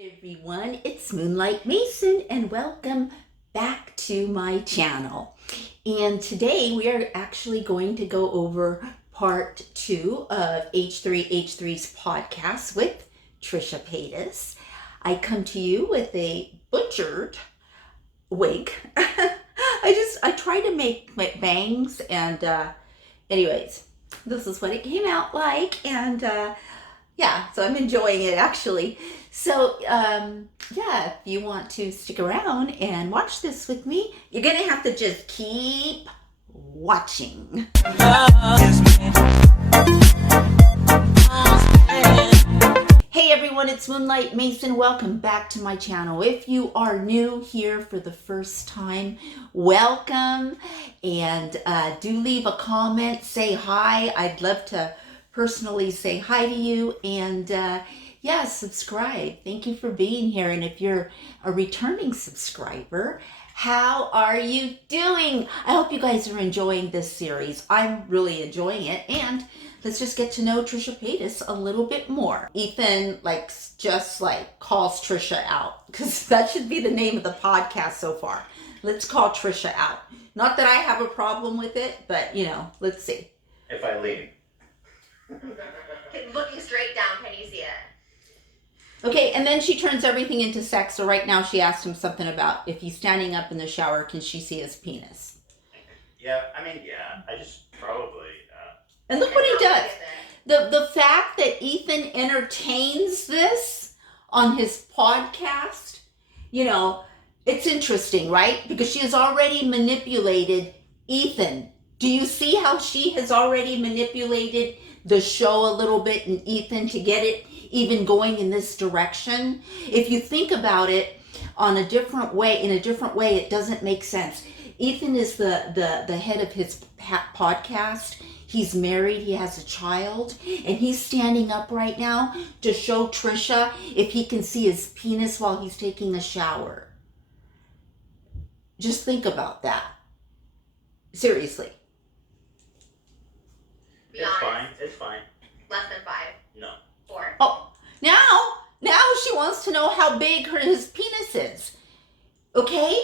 Everyone, it's Moonlight Mason and welcome back to my channel. And today we are actually going to go over part 2 of H3H3's podcast with Trisha Paytas. I come to you with a butchered wig. I try to make my bangs and anyways, this is what it came out like, and yeah, so I'm enjoying it actually. So yeah, if you want to stick around and watch this with me, you're gonna have to just keep watching. Hey everyone, it's Moonlight Mason. Welcome back to my channel. If you are new here for the first time, welcome, and do leave a comment, say hi. I'd love to personally say hi to you, and yeah, subscribe. Thank you for being here. And if you're a returning subscriber, how are you doing? I hope you guys are enjoying this series. I'm really enjoying it, and let's just get to know Trisha Paytas a little bit more. Ethan just calls Trisha out, because that should be the name of the podcast so far. Let's call Trisha out. Not that I have a problem with it, but let's see. If I lean. Looking straight down, can you see it? Okay, and then she turns everything into sex. So right now she asked him something about if he's standing up in the shower, can she see his penis? Yeah, I just probably... And look what he does. The fact that Ethan entertains this on his podcast, it's interesting, right? Because she has already manipulated Ethan. Do you see how she has already manipulated the show a little bit and Ethan to get it even going in this direction? If you think about it in a different way, it doesn't make sense. Ethan is the head of his podcast. He's married, he has a child, and he's standing up right now to show Trisha if he can see his penis while he's taking a shower. Just think about that. Seriously. It's fine. Less than 5. No. 4. Oh, now she wants to know how big his penis is. Okay?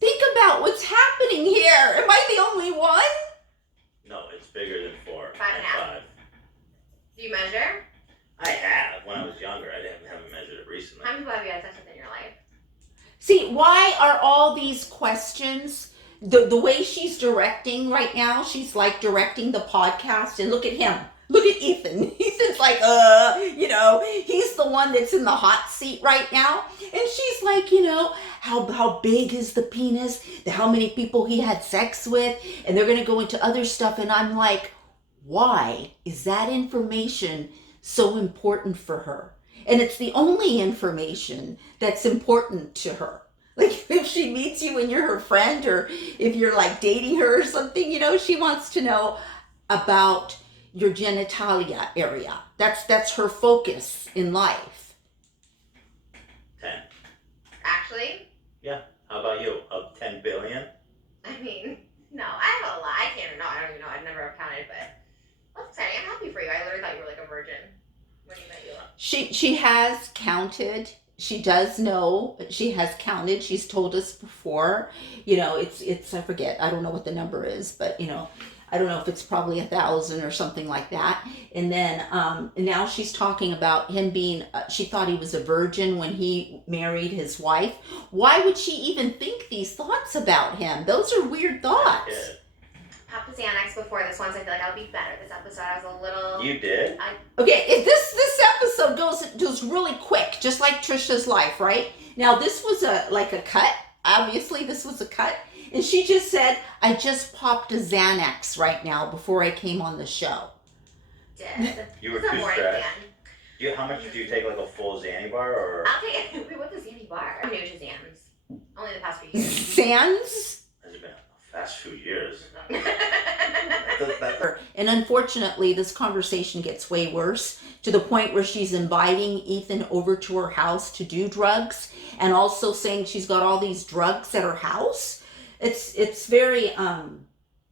Think about what's happening here. Am I the only one? No, it's bigger than 4. 5.5. 5. Do you measure? I have. When I was younger, I haven't measured it recently. How many people have you had sex with in your life? See, why are all these questions... The way she's directing right now, she's like directing the podcast, and look at him. Look at Ethan. Ethan's like, he's the one that's in the hot seat right now. And she's like, how big is the penis? How many people he had sex with? And they're going to go into other stuff. And I'm like, why is that information so important for her? And it's the only information that's important to her. Like, if she meets you and you're her friend, or if you're like dating her or something, she wants to know about your genitalia area. That's her focus in life. 10. Actually? Yeah. How about you? Of 10 billion? No, I have a lot. I don't even know. I've never counted, but that's exciting. I'm happy for you. I literally thought you were like a virgin when you met you. She has counted. She does know. She has counted. She's told us before. It's I forget. I don't know what the number is, but I don't know if it's probably 1,000 or something like that. And then now she's talking about him being. She thought he was a virgin when he married his wife. Why would she even think these thoughts about him? Those are weird thoughts. Pop the Xanax before this one, so I feel like I'll be better. This episode I was a little... You did? Okay, if this episode goes really quick, just like Trisha's life, right? Now this was a cut. Obviously this was a cut. And she just said, I just popped a Xanax right now before I came on the show. Did. You were too stressed. How much do you take, like a full Xanny bar, or? I'll take it. Wait, what's a Xanny bar? I'm new to Xans. Only the past few years. Xans? Has it been a fast few years? And unfortunately, this conversation gets way worse, to the point where she's inviting Ethan over to her house to do drugs, and also saying she's got all these drugs at her house. It's very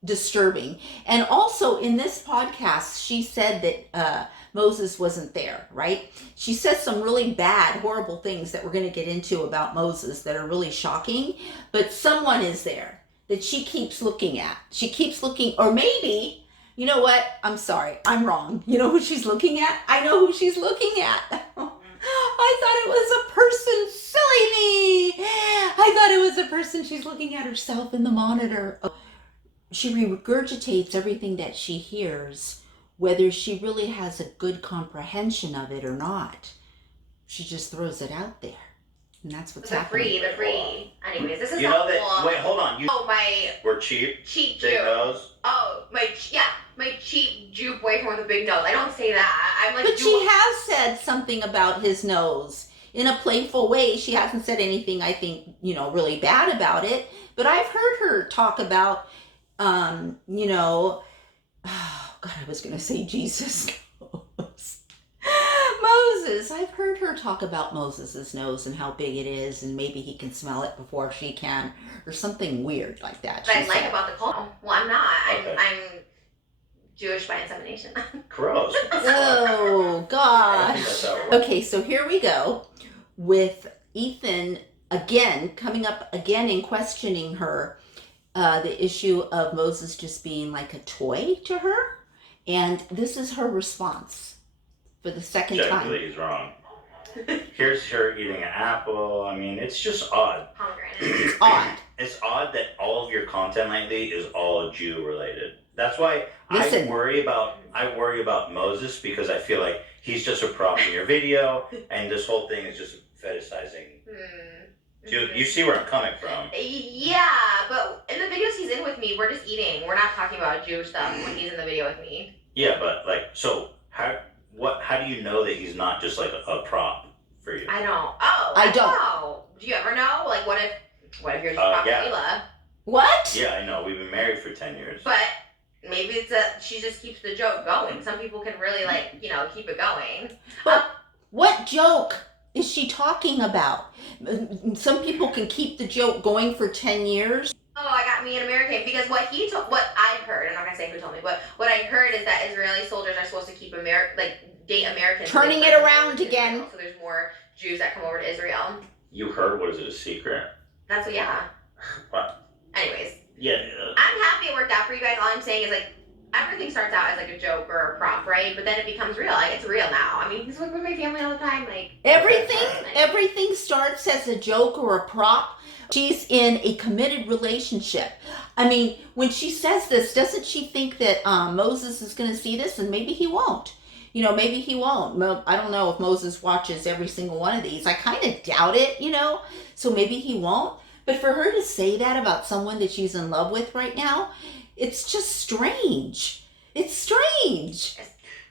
disturbing. And also in this podcast, she said that Moses wasn't there, right? She says some really bad, horrible things that we're going to get into about Moses that are really shocking, but someone is there that she keeps looking at. She keeps looking, or maybe, you know what? I'm sorry, I'm wrong. You know who she's looking at? I know who she's looking at. I thought it was a person. Silly me. I thought it was a person. She's looking at herself in the monitor. She regurgitates everything that she hears, whether she really has a good comprehension of it or not. She just throws it out there. And that's what's happening. The free. Anyways, this is You know that, wait, hold on. We're cheap? Cheap Big Jew. nose? Oh, my cheap Jew boyfriend with a big nose. I don't say that. I'm like, But she has said something about his nose in a playful way. She hasn't said anything, I think, really bad about it. But I've heard her talk about, oh God, I was going to say Jesus knows. Moses. I've heard her talk about Moses's nose and how big it is, and maybe he can smell it before she can, or something weird like that. But I like about the culture. Well, I'm not. I'm Jewish by insemination. Gross. Oh, gosh. Okay, so here we go with Ethan again, coming up again and questioning her, the issue of Moses just being like a toy to her. And this is her response for the second time. Technically, he's wrong. Here's her eating an apple. I mean, it's just odd. Pomegranate. It's odd. It's odd that all of your content lately is all Jew related. That's why Listen. I worry about Moses, because I feel like he's just a prop in your video, and this whole thing is just fetishizing. You see where I'm coming from. Yeah, but in the videos he's in with me, we're just eating. We're not talking about Jewish stuff when he's in the video with me. Yeah, but so how do you know that he's not just like a prop for you? I don't. Oh, I don't know. Do you ever know? Like, what if you're just prop Leela? What? Yeah, I know. We've been married for 10 years. But maybe she just keeps the joke going. Some people can really keep it going. But what joke is she talking about? Some people can keep the joke going for 10 years. Oh, I got me an American, because what I've heard, I'm not gonna say who told me, but what I heard is that Israeli soldiers are supposed to keep date Americans. Turning it around again. So there's more Jews that come over to Israel. You heard? What is it? A secret? That's what. Yeah. What? Anyways. Yeah. I'm happy it worked out for you guys. All I'm saying is everything starts out as a joke or a prop, right? But then it becomes real. It's real now. I mean, this is with my family all the time. Everything starts as a joke or a prop. She's in a committed relationship. I mean, when she says this, doesn't she think that Moses is going to see this, and maybe he won't? Maybe he won't. I don't know if Moses watches every single one of these. I kind of doubt it, so maybe he won't. But for her to say that about someone that she's in love with right now, it's just strange. It's strange.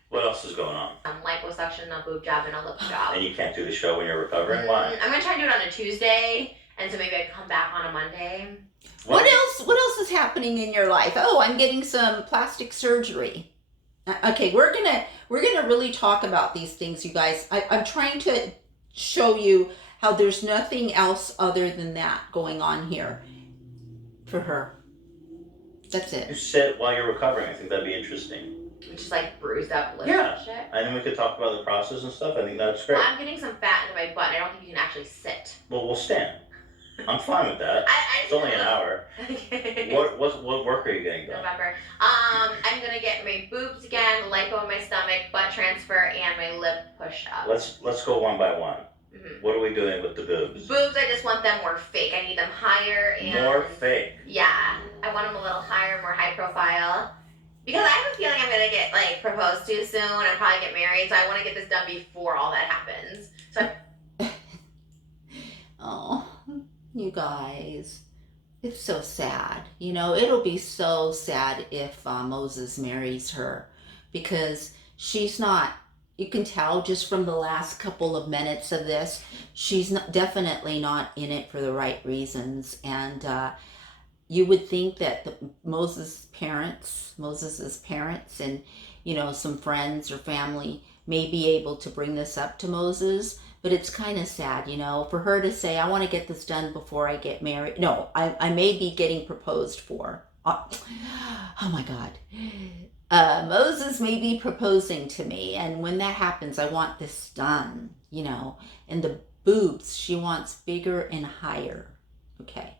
What else is going on? Liposuction, a boob job, and a lip job. And you can't do the show when you're recovering? Why? I'm going to try to do it on a Tuesday, and so maybe I can come back on a Monday. What else is happening in your life? Oh, I'm getting some plastic surgery. Okay, we're gonna really talk about these things, you guys. I'm trying to show you how there's nothing else other than that going on here for her. That's it. You sit while you're recovering. I think that'd be interesting. Just bruised up lips and shit. And then we could talk about the process and stuff. I think that's great. Well, I'm getting some fat into my butt. I don't think you can actually sit. Well, we'll stand. I'm fine with that. It's only an hour. Okay. What work are you getting done? November. I'm gonna get my boobs again, lipo in my stomach, butt transfer, and my lip push up. Let's go one by one. Mm-hmm. What are we doing with the boobs? Boobs, I just want them more fake. I need them higher and more fake. Yeah, I want them a little higher, more high profile. Because I have a feeling I'm gonna get proposed to soon and probably get married, so I want to get this done before all that happens. So. Oh. You guys, it's so sad. It'll be so sad if Moses marries her, because she's not, you can tell just from the last couple of minutes of this, she's definitely not in it for the right reasons. And you would think that Moses's parents and, some friends or family may be able to bring this up to Moses. But it's kind of sad, for her to say, I want to get this done before I get married. No, I may be getting proposed for oh my God. Moses may be proposing to me, and when that happens, I want this done, and the boobs, she wants bigger and higher. Okay.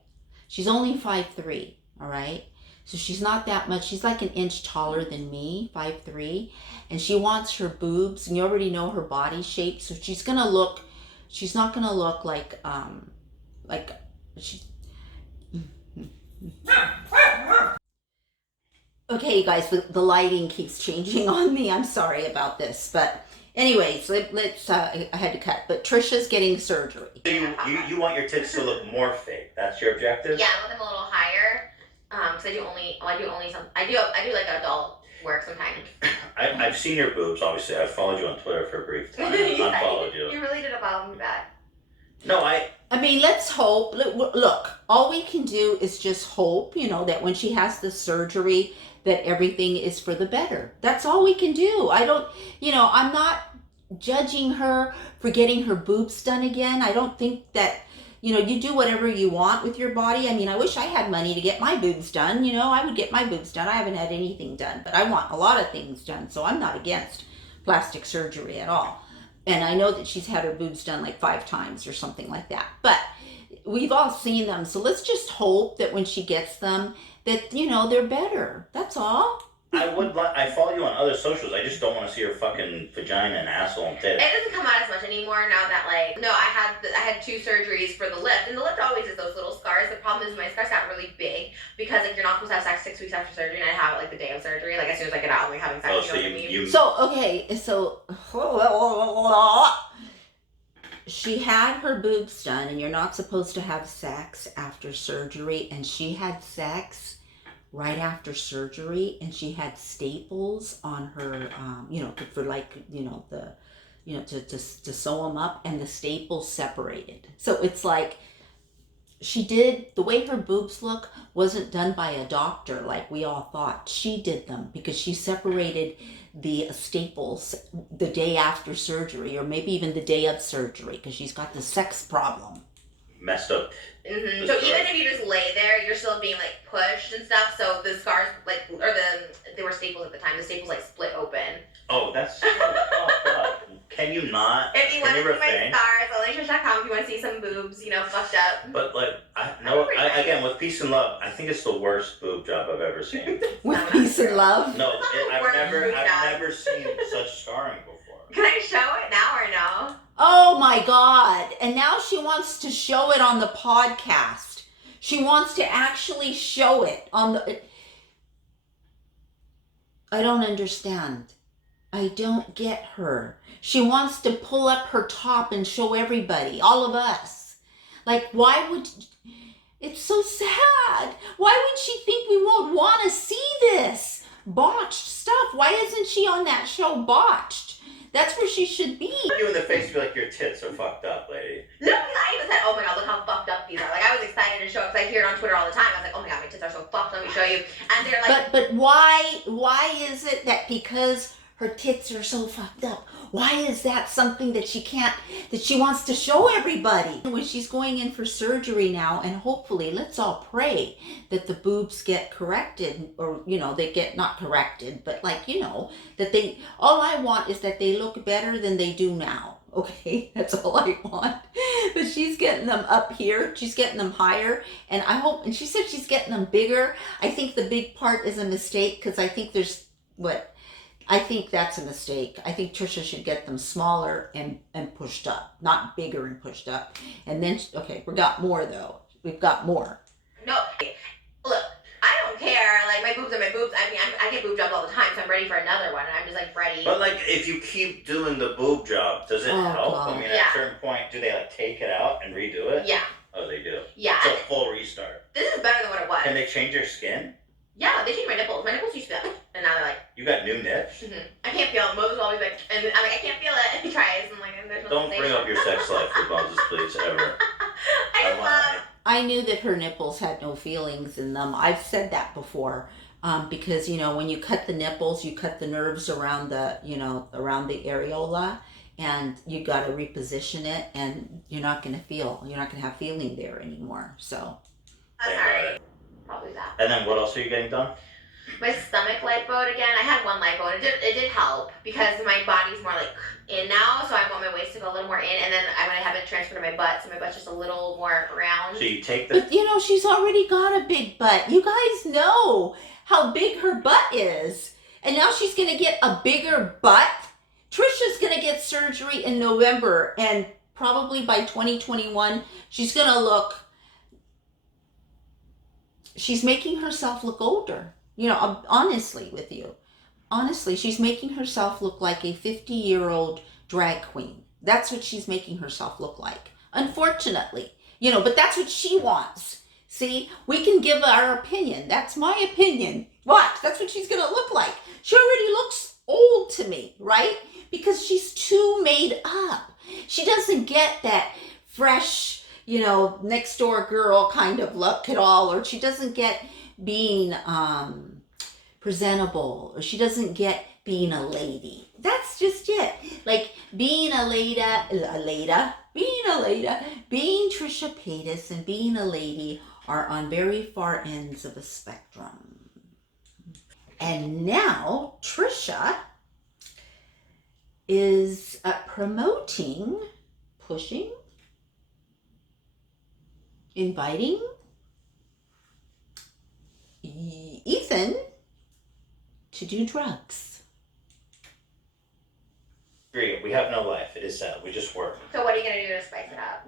She's only 5'3", all right? So she's not that much. She's like an inch taller than me, 5'3", and she wants her boobs, and you already know her body shape, so she's not gonna look like she. Okay, you guys, the lighting keeps changing on me. I'm sorry about this, but anyways, let's. I had to cut, but Trisha's getting surgery. So you want your tits to look more fake? That's your objective? Yeah, I want them a little higher. Cause I do like adult work sometimes. I've seen your boobs. Obviously, I followed you on Twitter for a brief time. Unfollowed you. You really did follow me back. No, I mean, let's hope. Look, all we can do is just hope, that when she has the surgery, that everything is for the better. That's all we can do. I don't, I'm not judging her for getting her boobs done again. I don't think that, you do whatever you want with your body. I mean, I wish I had money to get my boobs done. I would get my boobs done. I haven't had anything done, but I want a lot of things done. So I'm not against plastic surgery at all. And I know that she's had her boobs done like 5 times or something like that. But we've all seen them. So let's just hope that when she gets them, that, they're better. That's all. I follow you on other socials. I just don't want to see her fucking vagina and asshole and tits. It doesn't come out as much anymore now that I had 2 surgeries for the lift, and the lift always is those little scars. The problem is my scars got really big because you're not supposed to have sex 6 weeks after surgery, and I have it the day of surgery. As soon as I get out, I'm having sex. Oh, so you. So okay, so she had her boobs done, and you're not supposed to have sex after surgery, and she had sex right after surgery, and she had staples on her, for to sew them up, and the staples separated. So it's like the way her boobs look wasn't done by a doctor like we all thought. She did them because she separated the staples the day after surgery, or maybe even the day of surgery, because she's got the sex problem. Messed up. Mm-hmm. So even if you just lay there, you're still being pushed and stuff. So the scars, they were staples at the time. The staples split open. Oh, that's so fucked up. Can you not? If you want to see my scars, calling if you want to see some boobs, fucked up. But again, with peace and love, I think it's the worst boob job I've ever seen. With peace and love? No, I've never seen such scarring before. Can I show it now or no? Oh my God. And now she wants to show it on the podcast. She wants to actually show it on the... I don't understand. I don't get her. She wants to pull up her top and show everybody, all of us. Why would... It's so sad. Why would she think we won't want to see this? Botched stuff. Why isn't she on that show Botched? That's where she should be. You in the face be like, your tits are fucked up, lady. No, I even said, oh my God, look how fucked up these are. I was excited to show it because I hear it on Twitter all the time. I was like, oh my God, my tits are so fucked, let me show you. And they're like... But why is it that because her tits are so fucked up, why is that something that she wants to show everybody? When she's going in for surgery now, and hopefully, let's all pray that the boobs get corrected, or, they get not corrected, but that all I want is that they look better than they do now. Okay, that's all I want. But she's getting them up here, she's getting them higher, and and she said she's getting them bigger. I think the big part is a mistake, because I think I think that's a mistake. I think Trisha should get them smaller and pushed up, not bigger and pushed up. And then, we got more though. We've got more. No, look, I don't care. My boobs are my boobs. I mean, I get boob jobs all the time, so I'm ready for another one, and I'm just ready. But if you keep doing the boob job, does it help? God. I mean, at a certain point, do they take it out and redo it? Yeah. Oh, they do. Yeah. It's a full restart. This is better than what it was. Can they change your skin? Yeah, they changed my nipples. My nipples used to be and now they're You got new nips? Mm-hmm. I can't feel it. Moses always and I'm I can't feel it. And he tries, and there's no Don't bring up your sex life with Moses, please, ever. I knew that her nipples had no feelings in them. I've said that before. Because, when you cut the nipples, you cut the nerves around the areola, and you got to reposition it, and you're not going to have feeling there anymore. So. Sorry. Probably that. And then what else are you getting done? My stomach lipoed again. I had one lipo and it did help because my body's more like in now, so I want my waist to go a little more in, and then I'm gonna have it transferred to my butt, so my butt's just a little more round. So you take the. But she's already got a big butt. You guys know how big her butt is, and now she's gonna get a bigger butt. Trisha's gonna get surgery in November, and probably by 2021, she's gonna look. She's making herself look older. Honestly with you. Honestly, she's making herself look like a 50-year-old drag queen. That's what she's making herself look like. Unfortunately. But that's what she wants. See, we can give our opinion. That's my opinion. Watch, that's what she's going to look like. She already looks old to me, right? Because she's too made up. She doesn't get that fresh, next door girl kind of look at all, or she doesn't get being presentable, or she doesn't get being a lady. That's just it. Like being being Trisha Paytas and being a lady are on very far ends of a spectrum. And now Trisha is promoting, pushing, inviting Ethan to do drugs. Agree. We have no life. It is sad. We just work. So what are you gonna do to spice it up?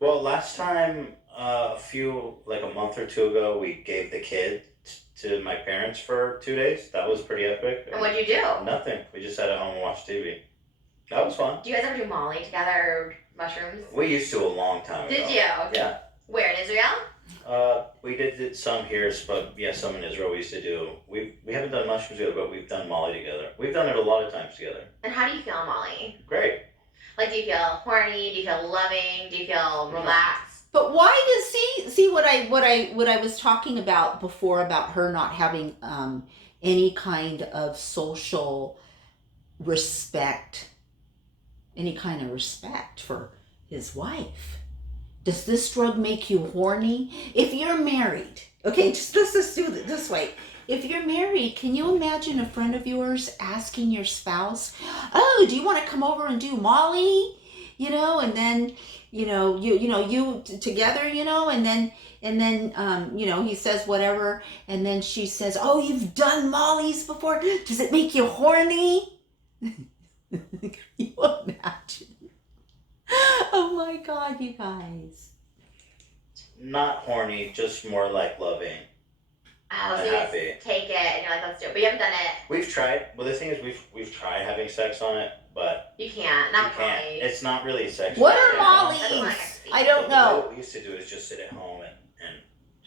Well, last time, a month or two ago, we gave the kid to my parents for 2 days. That was pretty epic. And what'd you do? Nothing. We just sat at home and watched TV. That was fun. Do you guys ever do Molly together or mushrooms? We used to a long time ago. Did you? Yeah. Where, in Israel? We did some here, but yeah, some in Israel we used to do. We haven't done mushrooms together, but we've done Molly together. We've done it a lot of times together. And how do you feel on Molly? Great. Like, do you feel horny? Do you feel loving? Do you feel relaxed? But why does see what I was talking about before about her not having any kind of social respect, any kind of respect for his wife? Does this drug make you horny? If you're married, okay, let's do it this way. If you're married, can you imagine a friend of yours asking your spouse, "Oh, do you want to come over and do Molly?" And then, you together, and then, he says whatever, and then she says, "Oh, you've done Molly's before. Does it make you horny?" Can you imagine? Oh my God, you guys. Not horny, just more like loving. Oh, so you happy. Take it and you're like, let's do it. But you haven't done it. We've tried. Well, the thing is, we've tried having sex on it, but you can't. Not you can't. Molly. It's not really sexual. What are That's Molly's? like I don't know. What we used to do is just sit at home and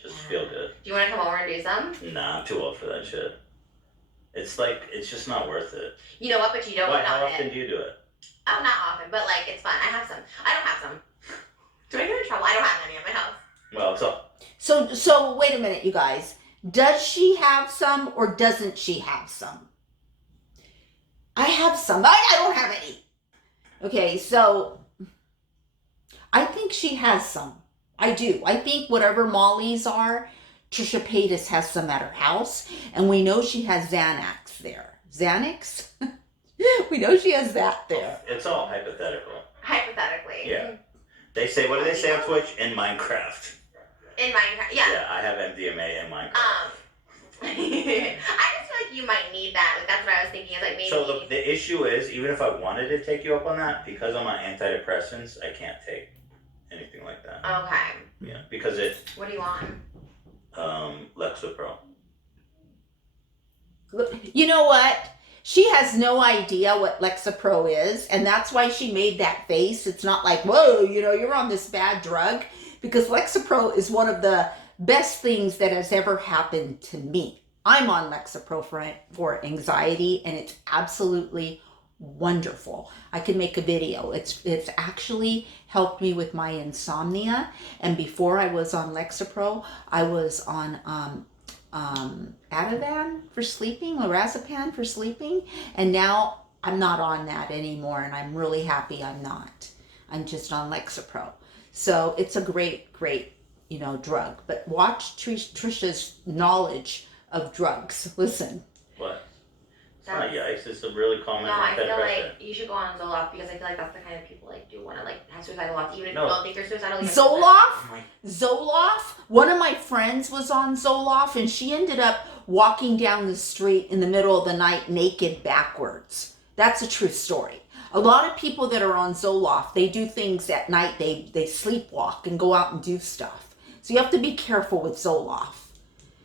just feel good. Do you want to come over and do some? Nah, I'm too old for that shit. It's just not worth it. You know what? But you don't Why? want How it. often do you do it? Oh, not often, but like it's fun. I have some. I don't have some. Do I get in trouble? I don't have any at my house. Well, it's all. So wait a minute, you guys. Does she have some or doesn't she have some? I have some. I don't have any. Okay, so I think she has some. I do. I think whatever Molly's are, Trisha Paytas has some at her house, and we know she has Xanax there. Xanax? We know she has that there. It's all hypothetical. Hypothetically. Yeah. They say, what do they say on Twitch? In Minecraft. In Minecraft, yeah. Yeah, I have MDMA in Minecraft. I just feel like you might need that. Like that's what I was thinking. Is like maybe. So the issue is, even if I wanted to take you up on that, because I'm on antidepressants, I can't take anything like that. Okay. Yeah, because it. What do you want? Lexapro. You know what? She has no idea what Lexapro is, and that's why she made that face. It's not like, whoa, you're on this bad drug, because Lexapro is one of the best things that has ever happened to me. I'm on Lexapro for anxiety, and it's absolutely wonderful. I can make a video. It's actually helped me with my insomnia, and before I was on Lexapro, I was on Ativan for sleeping, lorazepam for sleeping, and now I'm not on that anymore, and I'm really happy I'm not. I'm just on Lexapro. So it's a great drug. But watch Trisha's knowledge of drugs. Listen. What? It's not yikes. It's a really common I feel antidepressant. like you should go on Zoloft because I feel like that's the kind of people do want to have suicidal thoughts, even if No. you don't think you're suicidal. Zoloft? One of my friends was on Zoloft, and she ended up walking down the street in the middle of the night naked backwards. That's a true story. A lot of people that are on Zoloft, they do things at night. They sleepwalk and go out and do stuff. So you have to be careful with Zoloft.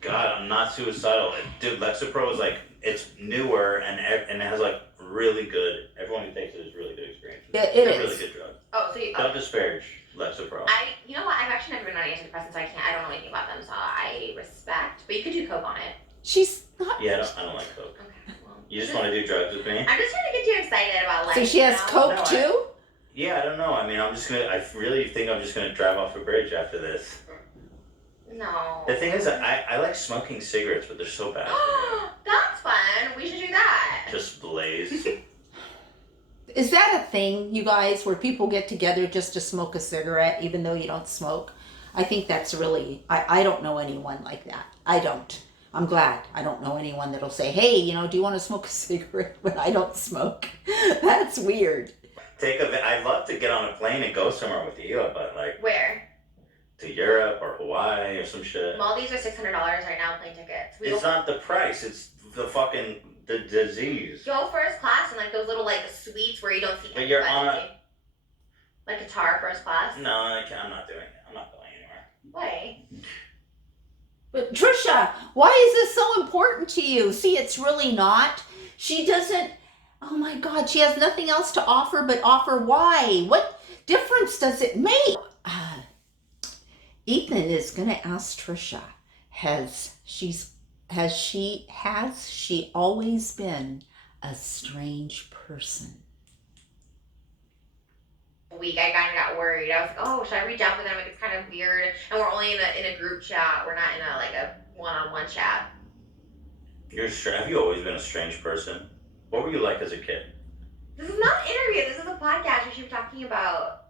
God, I'm not suicidal. Dude, Lexapro is it's newer and it has really good. Everyone who takes it is really good experience. It it's is a really good drug. Oh, so don't disparage Lexapro. You know what? I've actually never been on antidepressants, so I don't know anything about them. So I respect, but you could do coke on it. She's not. Yeah, I don't like coke. Okay, well, You just want to do drugs with me? I'm just trying to get you excited about life. So she has coke No, too? Yeah, I don't know. I mean, I really think I'm just gonna drive off a bridge after this. No. The thing is, I like smoking cigarettes, but they're so bad. That's fun. We should do that. Just blaze. Is that a thing, you guys, where people get together just to smoke a cigarette even though you don't smoke? I think that's really, I don't know anyone like that. I don't. I'm glad I don't know anyone that'll say, hey, do you want to smoke a cigarette when I don't smoke? That's weird. I'd love to get on a plane and go somewhere with you, but Where? to Europe or Hawaii or some shit. Maldives are $600 right now, plane tickets. It's not the price, it's the disease. Go first class and those little suites where you don't see But you're on like Qatar first class. No, I'm not doing it. I'm not going anywhere. Why? But Trisha, why is this so important to you? See, it's really not. She doesn't, oh my God, she has nothing else to offer but offer why? What difference does it make? Ethan is going to ask Trisha, has she always been a strange person? Week I kind of got worried. I was like, oh, should I reach out to them? It's kind of weird, and we're only in a group chat. We're not in a one-on-one chat. Have you always been a strange person? What were you like as a kid? This is not an interview. This is a podcast. We should be talking about.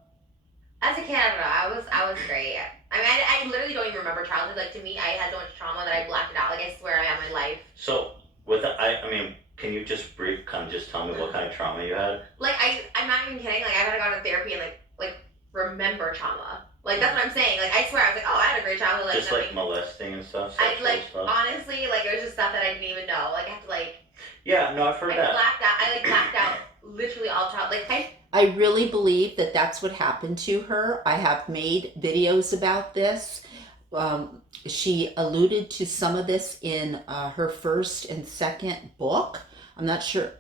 As a kid, I don't know. I was great. I mean, I literally don't even remember childhood. To me, I had so much trauma that I blacked it out. I swear I had my life. So can you just tell me what kind of trauma you had? I'm not even kidding. I gotta go to therapy and remember trauma. That's what I'm saying. I swear I was oh, I had a great childhood. Just molesting and stuff. Honestly, it was just stuff that I didn't even know. I have to Yeah, no, I've heard that. I blacked out literally all childhood. I really believe that that's what happened to her. I have made videos about this. She alluded to some of this in her first and second book. I'm not sure.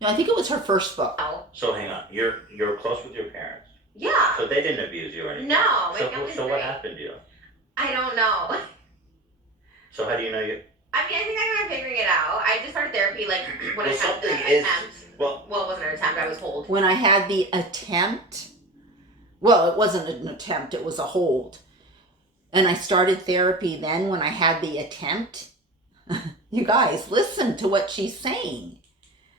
No, I think it was her first book. So hang on, you're close with your parents. Yeah. So they didn't abuse you or anything. No. So what happened to you? I don't know. So how do you know you? I mean, I think I'm figuring it out. I just started therapy when I had the attempt. Well, it wasn't an attempt. I was told. When I had the attempt, well, it wasn't an attempt. It was a hold. And I started therapy then when I had the attempt. You guys, listen to what she's saying.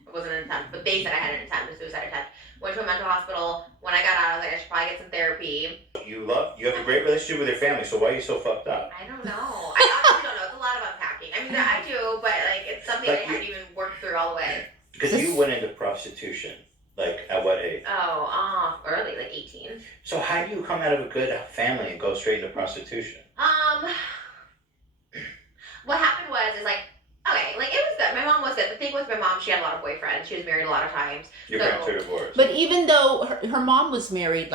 It wasn't an attempt, but they said I had an attempt, a suicide attempt. Went to a mental hospital. When I got out, I was I should probably get some therapy. You have a great relationship with your family, so why are you so fucked up? I don't know. I honestly don't know. It's a lot of unpacking. I mean, I do, but it's something I hadn't even worked through all the way. Because you went into prostitution, at what age? Oh, early, 18. So how do you come out of a good family and go straight into prostitution? What happened was, okay, it was good. My mom was good. The thing with my mom, she had a lot of boyfriends. She was married a lot of times. Your parents are divorced. But even though her mom was married,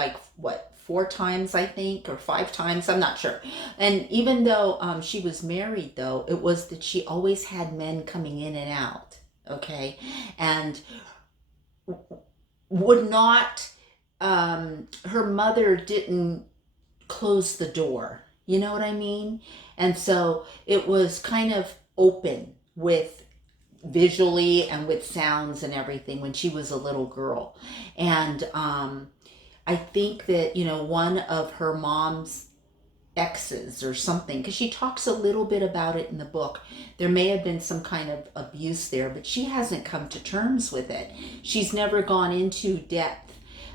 4 times, I think, or 5 times, I'm not sure. And even though she was married, though, it was that she always had men coming in and out, okay? And would not, her mother didn't close the door. You know what I mean? And so it was kind of open with visually and with sounds and everything when she was a little girl. And I think that, one of her mom's exes or something, because she talks a little bit about it in the book, there may have been some kind of abuse there, but she hasn't come to terms with it. She's never gone into depth.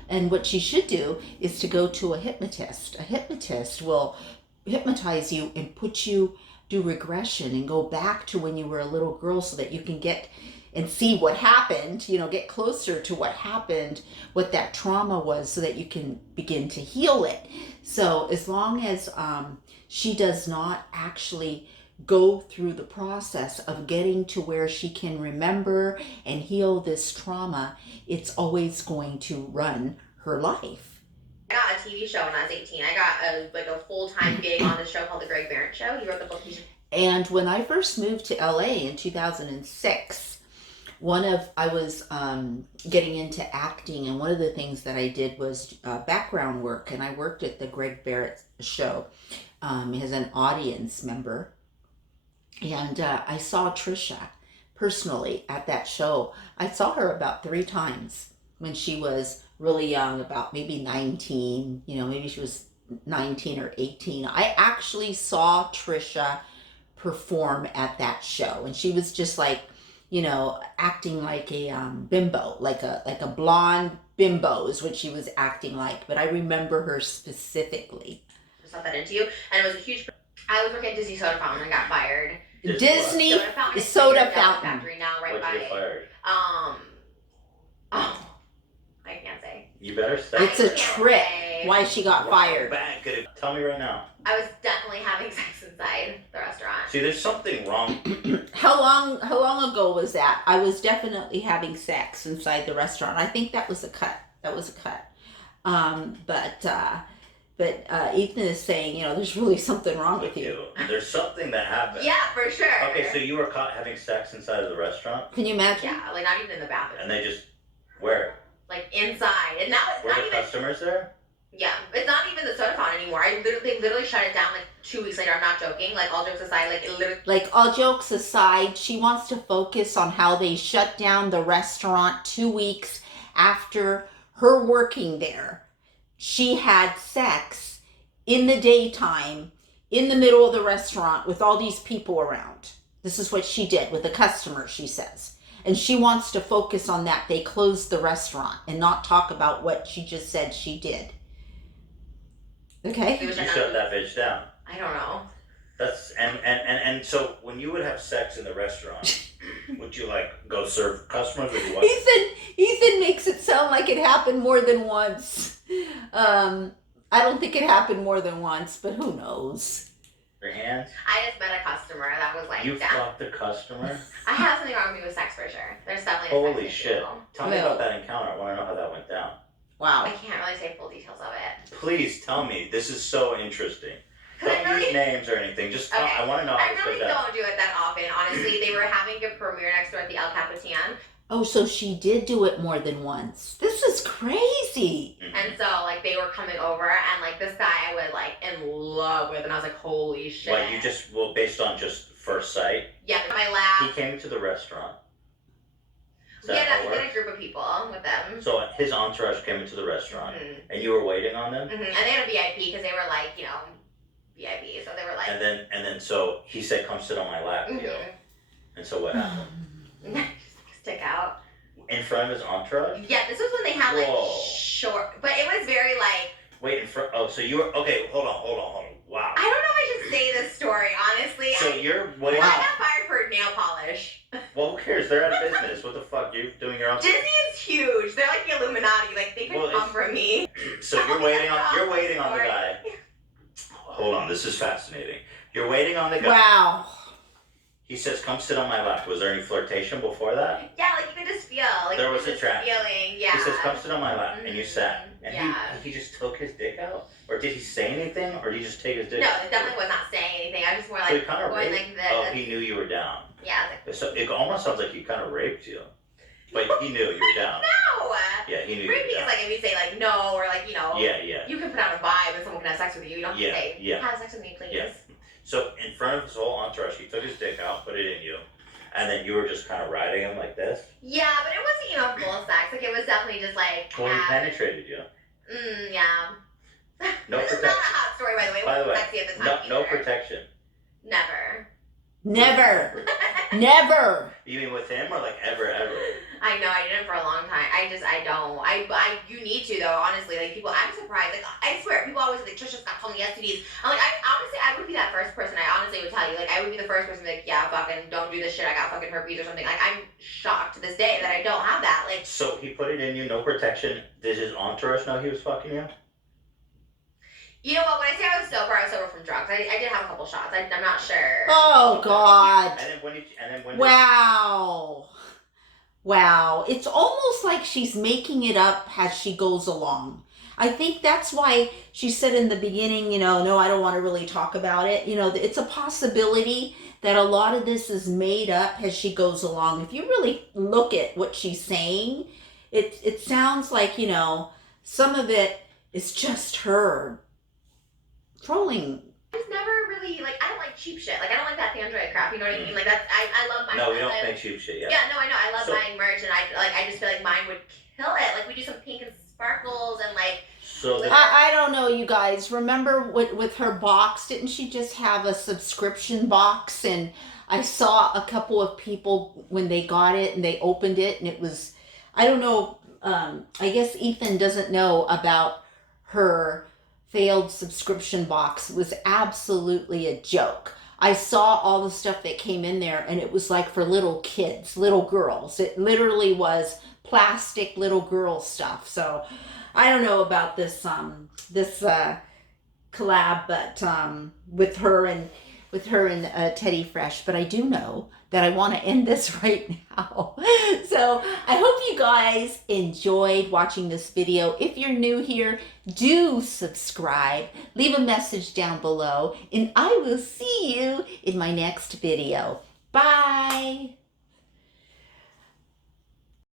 And what she should do is to go to a hypnotist. A hypnotist will hypnotize you and put you, do regression and go back to when you were a little girl so that you can get and see what happened, get closer to what happened, what that trauma was, so that you can begin to heal it. So as long as she does not actually go through the process of getting to where she can remember and heal this trauma, it's always going to run her life. I got a TV show when I was 18. I got a full-time gig on this show called The Greg Barrett Show. He wrote the book. And when I first moved to LA in 2006, I was getting into acting, and one of the things that I did was background work, and I worked at the Greg Barrett Show as an audience member, and I saw Trisha personally at that show. I saw her about 3 times when she was really young, about maybe 19, maybe she was 19 or 18. I actually saw Trisha perform at that show, and she was just like, acting like a bimbo, like a blonde bimbo is what she was acting like. But I remember her specifically. Just not that into you, and it was a huge. I was working at Disney Soda Fountain and got fired. Disney Soda Fountain factory now, right What'd by. you get fired? I can't say. You better say. It's a trick. Why she got fired. Back. Tell me right now. I was definitely having sex inside the restaurant. See, there's something wrong. How long ago was that? I was definitely having sex inside the restaurant. I think that was a cut. But Ethan is saying, there's really something wrong with you. There's something that happened. Yeah, for sure. Okay, so you were caught having sex inside of the restaurant? Can you imagine? Yeah, like not even in the bathroom. And they just, where? Like inside. And now it's Were not the even. customers there? Yeah, it's not even the soda fountain anymore. They literally shut it down like 2 weeks later. I'm not joking. Like all jokes aside, like it literally. Like all jokes aside, she wants to focus on how they shut down the restaurant 2 weeks after her working there. She had sex in the daytime, in the middle of the restaurant with all these people around. This is what she did with the customers, she says. And she wants to focus on that. They closed the restaurant and not talk about what she just said she did. Okay? You shut that bitch down. I don't know. That's and so when you would have sex in the restaurant, would you like go serve customers? Would you watch? Ethan makes it sound like it happened more than once. I don't think it happened more than once, but who knows? Your hands? I just met a customer that was like, you fucked the customer? I have something wrong with me with sex for sure. There's definitely a Holy sex shit. issue. Tell me about that encounter. I want to know how that went down. Wow. I can't really say full details of it. Please tell me. This is so interesting. Don't really, use names or anything. Just okay. I want to know how I this really goes down. don't do it that often, honestly. They were having a premiere next door at the El Capitan. Oh, so she did do it more than once. This is crazy. Mm-hmm. And so, like, they were coming over, and, like, this guy I was, like, in love with, and I was like, holy shit. Like, you just, well, based on just first sight? Yeah, my lab. He came to the restaurant. We had a group of people with them. So his entourage came into the restaurant, and you were waiting on them? And they had a VIP, because they were, like, VIP, so they were, like... And then, so he said, come sit on my lap, you. And so what happened? Stick out. In front of his entourage? Yeah, this was when they had, like, short... But it was very, like... Wait, in front... Oh, so you were... Okay, hold on. Wow. I don't know if I should say this story, honestly. So you're waiting... I got fired for nail polish. Well, who cares? They're out of business. What the fuck? You're doing your own... Disney is huge. They're like the Illuminati. Like, they could come for me. So you're waiting on the guy. Hold on, this is fascinating. You're waiting on the guy. Wow. He says, come sit on my lap. Was there any flirtation before that? Yeah, like, you could just feel. Like, there was attraction. Feeling, yeah. He says, come sit on my lap. And you sat. And yeah. he just took his dick out? Or did he say anything? Or did he just take his dick out? out? No, it definitely was not saying anything. I was just more like, so he kind of going raped? like this. Oh, he knew you were down. Yeah. Like, so it almost sounds like he kind of raped you. But he knew you were down. No! Yeah, he knew you were raping down. is like if you say like no, or like, Yeah. You can put out a vibe and someone can have sex with you. You don't have to say, have sex with me, please. Yeah. So in front of his whole entourage, he took his dick out, put it in you, and then you were just kind of riding him like this? Yeah, but it wasn't, full sex. Like, it was definitely just like... Well, he penetrated you. Yeah. No this protection. is not a hot story, by the way. It wasn't sexy at the time no protection. Never. Never. Never. You mean with him or like ever? I know, I didn't for a long time. I don't. You need to though, honestly. Like people, I'm surprised. Like I swear, people always say, like, Trisha, stop calling me STDs. I'm like, I would be that first person. I honestly would tell you, like, I would be the first person to be like, yeah, fucking don't do this shit. I got fucking herpes or something. Like I'm shocked to this day that I don't have that. Like, So he put it in you, no protection. Did his entourage know he was fucking you? you know what? When I say I was sober from drugs. I did have a couple shots. I'm not sure. Oh God. And then when Wow. It's almost like she's making it up as she goes along. I think that's why she said in the beginning, no, I don't want to really talk about it. It's a possibility that a lot of this is made up as she goes along. If you really look at what she's saying, it sounds like, some of it is just her trolling. I just never really, like, I don't like cheap shit. Like, I don't like that Android crap, you know what I mean? Like, that's, I love mine. No, we don't make cheap shit yet. Yeah, no, I know. I love buying merch, and I just feel like mine would kill it. Like, we do some pink and sparkles, and like. So I don't know, you guys. Remember with her box? Didn't she just have a subscription box? And I saw a couple of people when they got it and they opened it, and it was, I don't know. I guess Ethan doesn't know about her failed subscription box. It was absolutely a joke. I saw all the stuff that came in there, and it was like for little kids, little girls. It literally was plastic little girl stuff. So I don't know about this collab, but with her and Teddy Fresh. But I do know that I want to end this right now. So I hope you guys enjoyed watching this video. If you're new here, do subscribe, leave a message down below, and I will see you in my next video. Bye.